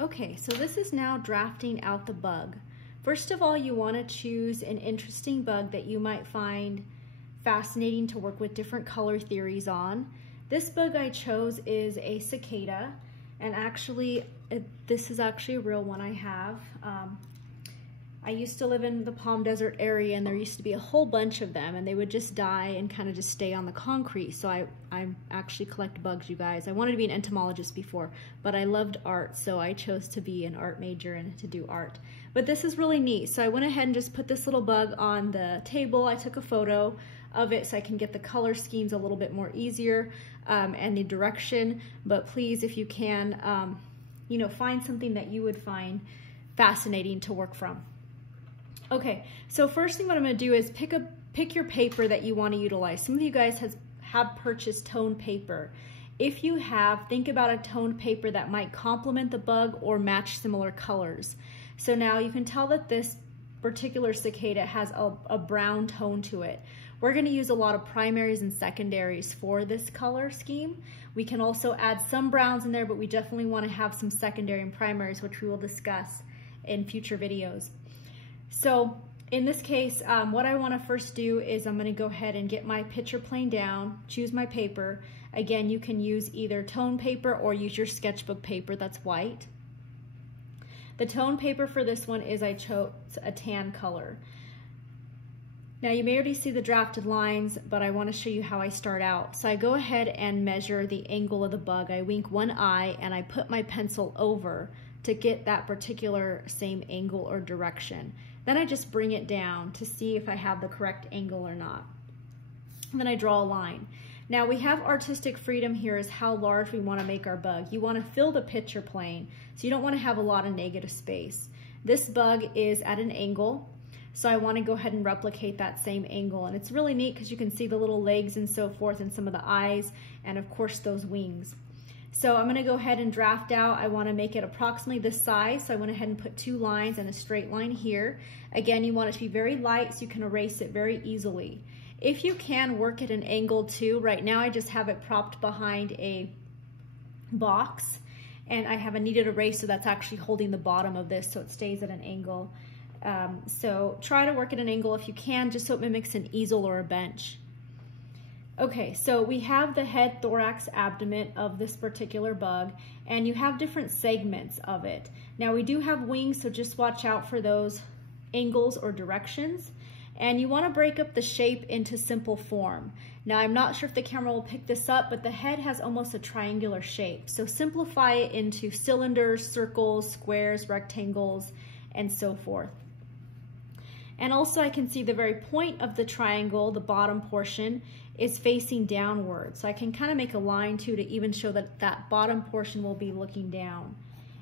Okay, so this is now drafting out the bug. First of all, you want to choose an interesting bug that you might find fascinating to work with different color theories on. This bug I chose is a cicada, and actually this is actually a real one I have. I used to live in the Palm Desert area, and there used to be a whole bunch of them, and they would just die and kind of just stay on the concrete. So I actually collect bugs, you guys. I wanted to be an entomologist before, but I loved art, so I chose to be an art major and to do art. But this is really neat. So I went ahead and just put this little bug on the table. I took a photo of it so I can get the color schemes a little bit more easier and the direction. But please, if you can, you know, find something that you would find fascinating to work from. Okay, so first thing what I'm going to do is pick your paper that you want to utilize. Some of you guys have purchased toned paper. If you have, think about a toned paper that might complement the bug or match similar colors. So now you can tell that this particular cicada has a brown tone to it. We're going to use a lot of primaries and secondaries for this color scheme. We can also add some browns in there, but we definitely want to have some secondary and primaries, which we will discuss in future videos. So in this case, what I want to first do is I'm going to go ahead and get my picture plane down, choose my paper. Again, you can use either tone paper or use your sketchbook paper that's white. The tone paper for this one is I chose a tan color. Now you may already see the drafted lines, but I want to show you how I start out. So I go ahead and measure the angle of the bug. I wink one eye and I put my pencil over to get that particular same angle or direction. Then I just bring it down to see if I have the correct angle or not. And then I draw a line. Now we have artistic freedom here as how large we want to make our bug. You want to fill the picture plane, so you don't want to have a lot of negative space. This bug is at an angle, so I want to go ahead and replicate that same angle. And it's really neat because you can see the little legs and so forth and some of the eyes and of course those wings. So I'm going to go ahead and draft out. I want to make it approximately this size, so I went ahead and put 2 lines and a straight line here. Again, you want it to be very light so you can erase it very easily. If you can, work at an angle too. Right now I just have it propped behind a box, and I have a kneaded eraser that's actually holding the bottom of this so it stays at an angle. So try to work at an angle if you can, just so it mimics an easel or a bench. Okay, so we have the head, thorax, abdomen of this particular bug, and you have different segments of it. Now we do have wings, so just watch out for those angles or directions. And you want to break up the shape into simple form. Now I'm not sure if the camera will pick this up, but the head has almost a triangular shape. So simplify it into cylinders, circles, squares, rectangles, and so forth. And also I can see the very point of the triangle, the bottom portion, is facing downward. So I can kind of make a line too to even show that that bottom portion will be looking down.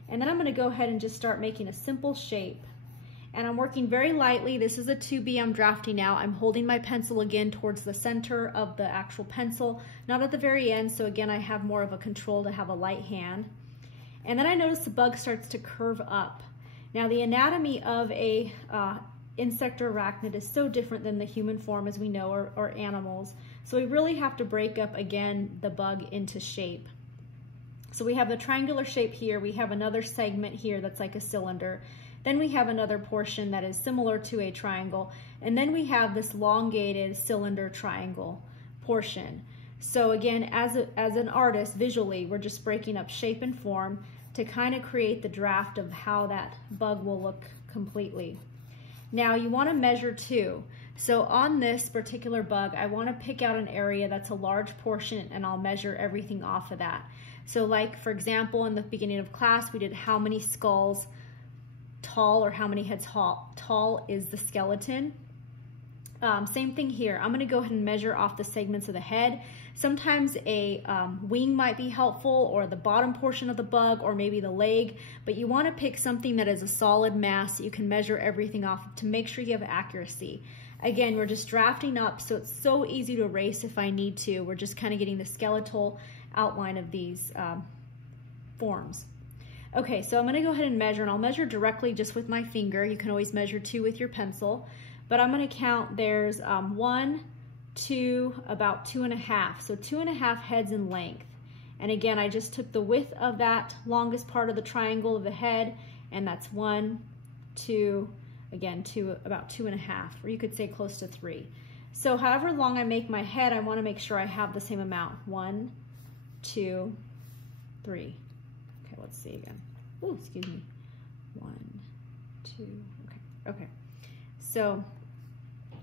And then I'm going to go ahead and just start making a simple shape. And I'm working very lightly. This is a 2B I'm drafting out. I'm holding my pencil again towards the center of the actual pencil, not at the very end. So again, I have more of a control to have a light hand. And then I notice the bug starts to curve up. Now the anatomy of a insect or arachnid is so different than the human form as we know, or animals. So we really have to break up again the bug into shape. So we have the triangular shape here. We have another segment here that's like a cylinder. Then we have another portion that is similar to a triangle. And then we have this elongated cylinder triangle portion. So again, as an artist, visually, we're just breaking up shape and form to kind of create the draft of how that bug will look completely. Now you want to measure too. So on this particular bug, I want to pick out an area that's a large portion, and I'll measure everything off of that. So like, for example, in the beginning of class, we did how many skulls tall or how many heads tall is the skeleton. Same thing here. I'm going to go ahead and measure off the segments of the head. Sometimes a wing might be helpful, or the bottom portion of the bug, or maybe the leg, but you want to pick something that is a solid mass that you can measure everything off to make sure you have accuracy. Again, we're just drafting up, so it's so easy to erase if I need to. We're just kind of getting the skeletal outline of these forms. Okay, so I'm going to go ahead and measure, and I'll measure directly just with my finger. You can always measure too with your pencil, but I'm going to count. There's 1, 2, about 2.5, so 2.5 heads in length. And again, I just took the width of that longest part of the triangle of the head, and that's 1, 2, again, about 2.5, or you could say close to 3. So however long I make my head, I want to make sure I have the same amount. 1, 2, 3. Okay, let's see again. Oh, excuse me. 1, 2, okay. So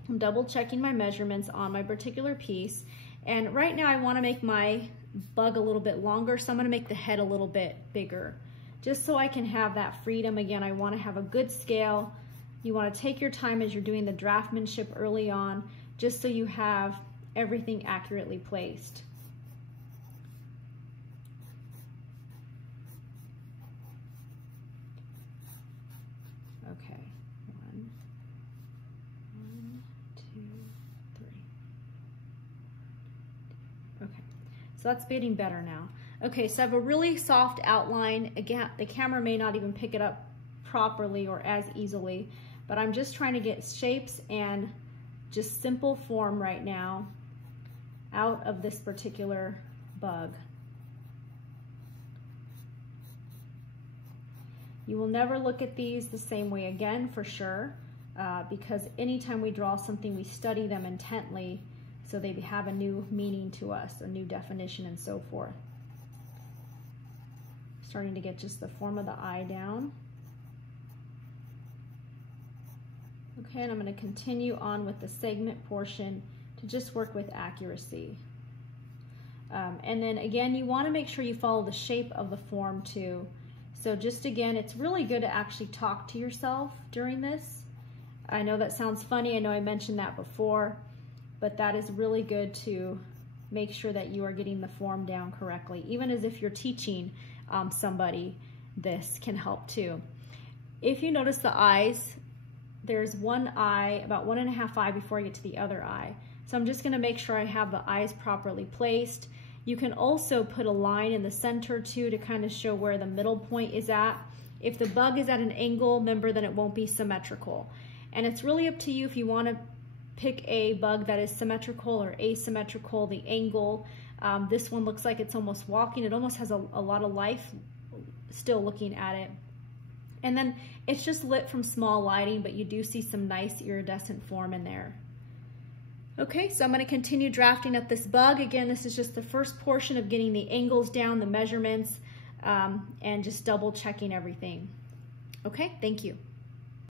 I'm double checking my measurements on my particular piece. And right now I want to make my bug a little bit longer, so I'm going to make the head a little bit bigger, just so I can have that freedom. Again, I want to have a good scale. You want to take your time as you're doing the draftmanship early on, just so you have everything accurately placed. Okay, 1, 2, 3. Okay, so that's getting better now. Okay, so I have a really soft outline. Again, the camera may not even pick it up properly or as easily, but I'm just trying to get shapes and just simple form right now out of this particular bug. You will never look at these the same way again, for sure, because anytime we draw something, we study them intently so they have a new meaning to us, a new definition, and so forth. Starting to get just the form of the eye down. Okay, and I'm going to continue on with the segment portion to just work with accuracy. And then again, you want to make sure you follow the shape of the form too. So just again, it's really good to actually talk to yourself during this. I know that sounds funny. I know I mentioned that before, but that is really good to make sure that you are getting the form down correctly. Even as if you're teaching somebody, this can help too. If you notice the eyes, there's one eye, about 1.5 eye before I get to the other eye. So I'm just gonna make sure I have the eyes properly placed. You can also put a line in the center too to kind of show where the middle point is at. If the bug is at an angle, remember, then it won't be symmetrical. And it's really up to you if you want to pick a bug that is symmetrical or asymmetrical, the angle. This one looks like it's almost walking. It almost has a lot of life still looking at it. And then it's just lit from small lighting, but you do see some nice iridescent form in there. Okay, so I'm going to continue drafting up this bug. Again, this is just the first portion of getting the angles down, the measurements, and just double checking everything. Okay, thank you.